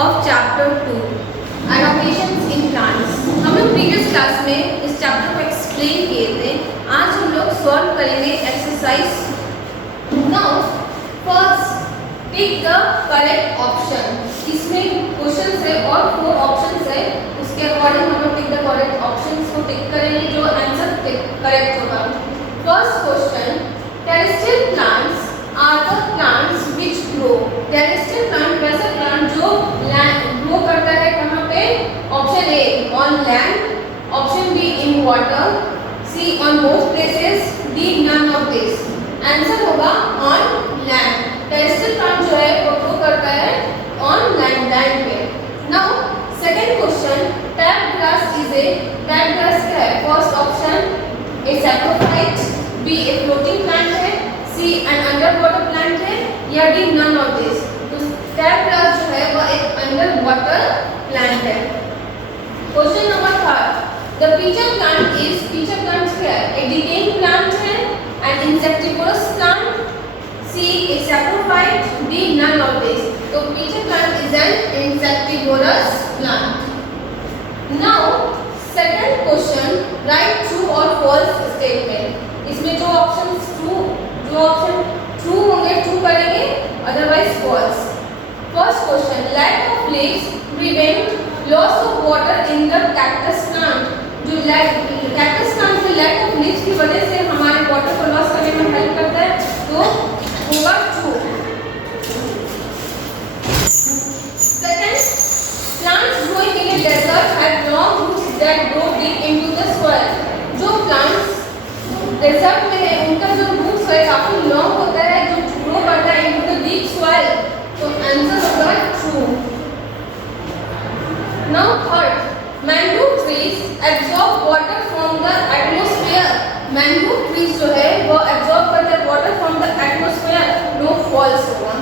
of chapter 2 Adaptations in Plants। हम लोग previous class में इस चैप्टर को एक्सप्लेन किए थे। आज हम लोग सॉल्व करेंगे exercise. Now first tick the correct option. इसमें क्वेश्चंस है और 4 ऑप्शंस है, उसके अकॉर्डिंग हम लोग टिक द करेक्ट ऑप्शंस को टिक करेंगे जो आंसर करेक्ट होगा। First question, terrestrial plants are the plants which grow. Terrestrial plant वैसा प्लांट जो ग्रो करता है कहाँ पे? Option A on land, option B in water, C on most places, D none of this. Answer होगा on land. टेरेस्ट्रियल plant जो है वो ग्रो करता है ऑन लैंड पे। Now second question, tap grass is a, tap grass क्या है? First option A saprophyte, B a floating plant है, C an under water plant है, या डी नन ऑफ दिस। तो टैप ग्रास जो है वह एक अंडर वाटर प्लांट है। Question number 3, the pitcher plant is, pitcher plant क्या है? ए डिकेइंग प्लांट है, an insectivorous plant, C a saprophyte, D none of this. तो pitcher plant is an insectivorous plant. Now second question, right true और false statement. इसमें जो option true होंगे true करेंगे, otherwise false. First question, lack of leaves prevent loss of water in the cactus plant. जो cactus plant में lack of leaves की वजह से हमारे वाटर को लॉस करने में हेल्प करता है, तो होगा true. Second, plants growing in a desert have long roots that go deep into the soil. जो प्लांट्स डेजर्ट में है उनका जो रूट्स है काफी लॉन्ग होता है, जो ग्रो करता है इनटू द डीप सॉइल, तो आंसर होगा true. Now third, mangrove trees absorb water from the atmosphere. Mangrove trees जो है वो एब्जॉर्ब करते हैं water from the atmosphere, no false होगा।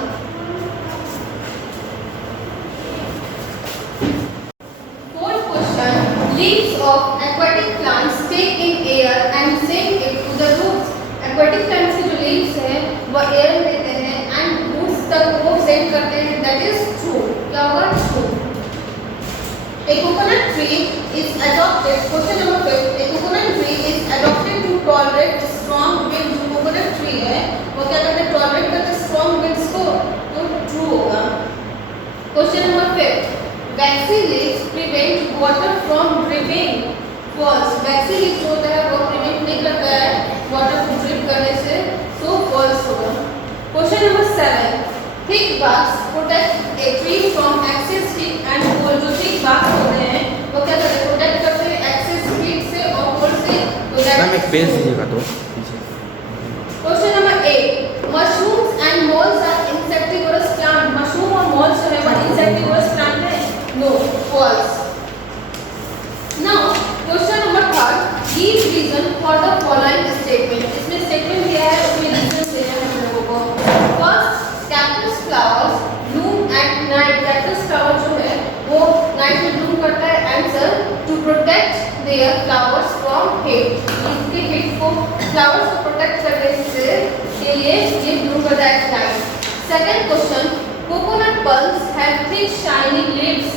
Fourth question, leaves of aquatic plants take in air and send it to the roots. Aquatic plants की जो leaves हैं वो एयर लेते हैं एंड रूट्स तक वो सेंड करते हैं, दैट इज ट्रू। क्या होगा? True. A coconut tree is adopted. Question number 5. A coconut tree is adopted to tolerate strong winds. जो coconut tree है वो क्या करते हैं? Tolerate करते हैं strong winds को, तो true होगा। Question number 5. Waxy leaves prevent water from dripping. False. Waxy leaves जो होता है वो prevent नहीं करता है water को drip करने से, so false होगा। Question number 7. Thick barks protect a tree from excess heat and cold। जो thick barks होते हैं वो क्या करते हैं? प्रोटेक्ट करते हैं excess heat से और cold से। मैम एक पेज दीजिएगा तो। Question number 8, mushrooms and moles are insectivorous plant। Mushroom और moles जो है वो insectivorous plant है, no, false। Now question number 3, give reason for the following statement। इसमें statement दिया है, उसमें reason देना है हम लोगों को। First, cactus flowers bloom at night। cactus flower जो है वो नाइट में ब्लूम करता है, answer to protect their flowers from heat. इसके हीट को फ्लावर्स को प्रोटेक्ट करने से के लिए ये ब्लूम करता है night. Second question, coconut palms have thick shiny leaves,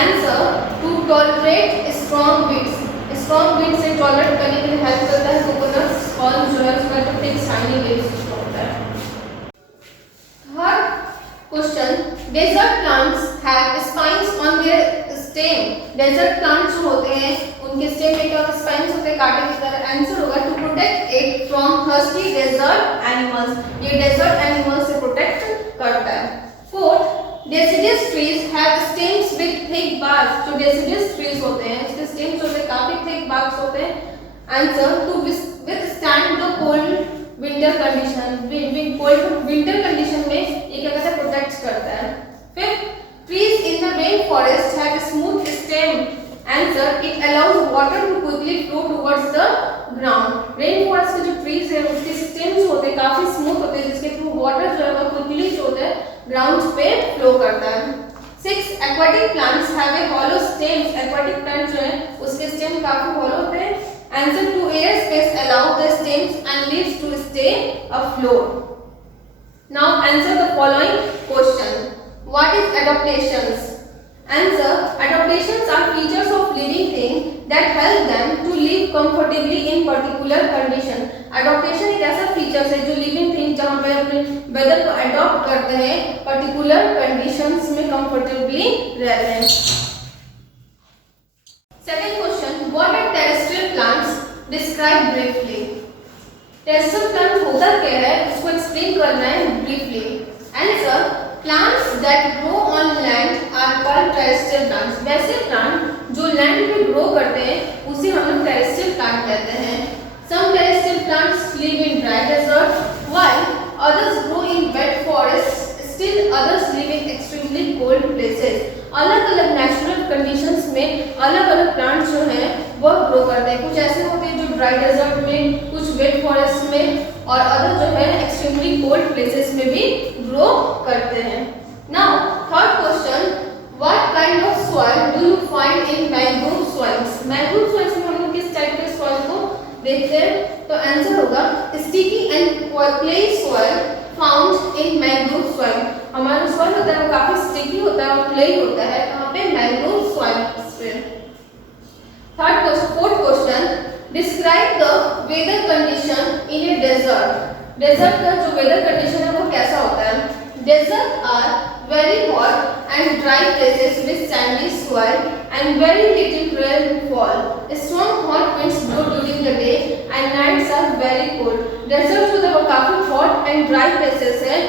answer to tolerate strong winds. Strong wind से टॉलरेट करने के लिए हेल्प करता है कोकोनट पल्प जो है, उसका जो थिक शाइनी लीव्स होता है। Third question, desert plants have spines on their stem. Desert plants जो होते हैं उनके स्टेम में क्या स्पाइन्स होते हैं, कांटे की तरह। आंसर होगा to protect it from thirsty desert animals. ये डेजर्ट एनिमल्स से प्रोटेक्ट करता है। Fourth, deciduous trees have stems with thick barks। जो deciduous trees होते हैं उसके stems होते हैं काफी thick barks होते हैं, answer to withstand the cold winter condition। cold winter condition में ये क्या करता है? प्रोटेक्ट करता है। Fifth, trees in the rain forest have smooth stem, answer it allows water to quickly flow towards the ground। Rain forest के जो trees है उसके स्टेम्स होते हैं काफी स्मूथ होते हैं, जिसके थ्रू वाटर जो है वो क्विकली जो होता है ग्राउंड पे फ्लो करता है। 6, aquatic plants have a hollow stems। aquatic plants जो है उसके स्टेम काफी hollow होते हैं, answer to air space allow the stems and leaves to stay afloat। Now answer the following question, what is adaptations? Answer: adaptations are features of living thing that help them to live comfortably in particular condition. Adaptation एक ऐसा feature है जो living thing जहाँ पे अपने weather को adopt करते हैं, पर्टिकुलर कंडीशंस में कंफर्टेबली रहते हैं. Second question: What are terrestrial plants? Describe briefly. Terrestrial plant होता क्या है उसको एक्सप्लेन करना है briefly. Answer: plants that grow on land are called terrestrial plants. वैसे प्लांट जो लैंड पे ग्रो करते हैं उसे हम लोग terrestrial plant कहते हैं. Some terrestrial plants live in dry desert, while others grow in wet forests. Still others live in extremely cold places. अलग अलग नेचुरल कंडीशंस में अलग अलग प्लांट्स जो हैं वो ग्रो करते हैं. कुछ ऐसे होते हैं जो ड्राई डेजर्ट में, कुछ वेट फॉरेस्ट में और अदर जो है एक्सट्रीमली कोल्ड प्लेसेस में भी ग्रो करते हैं. Now third question: what kind of soil do you find in mangrove soils? Mangrove soils में हम लोग किस टाइप के सॉइल को देखते हैं? तो आंसर होगा sticky and clayey soil found in mangrove soil. हमारा सॉइल होता है वो काफी स्टिकी होता है और क्लेई होता है कहाँ पे? मैंग्रोव सॉइल पे. Third question, fourth question: describe the weather condition in a desert. Desert का जो वेदर कंडीशन है वो कैसा होता है? Desert are very hot and dry places with sandy soil and very little rainfall. Strong hot winds blow during the day and nights are very cold. Desert जो है वो काफी हॉट एंड ड्राई प्लेसेस है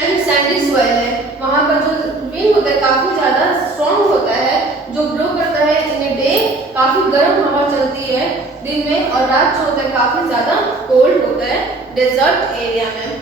and sandy soil है. वहाँ पर जो wind होता है काफी ज्यादा स्ट्रॉन्ग होता है जो ब्लो करता है इन ए डे. काफी गर्म हवा चलती है दिन में और रात जो होता है काफी ज्यादा कोल्ड होता है डेजर्ट एरिया में.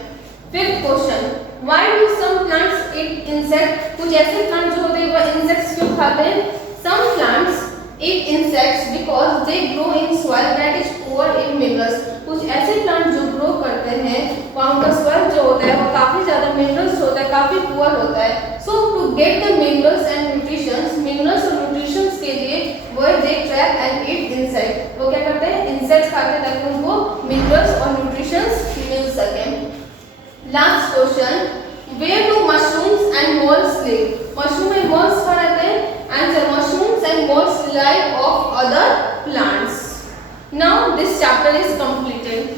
Fifth question: why do some plants eat insect? कुछ ऐसे प्लांट जो होते हैं वो इंसेक्ट्स क्यों खाते हैं? Some plants eat insects because they grow in soil that is poor in minerals. कुछ ऐसे प्लांट जो ग्रो करते हैं वहाँ का सॉइल जो होता है वो काफी ज्यादा मिनरल्स होता है, काफी पुअर होता है. So to get the minerals and nutritions, minerals और न्यूट्रिशंस के लिए वो they trap and eat insect. वो क्या करते हैं? इंसेक्ट्स खाते हैं ताकि उनको मिनरल्स और न्यूट्रिशंस मिल सके. Last question: where do mushrooms and molds live? Mushroom and molds कहाँ रहते हैं? Answer: mushrooms and molds live of other plants. Now this chapter is completed.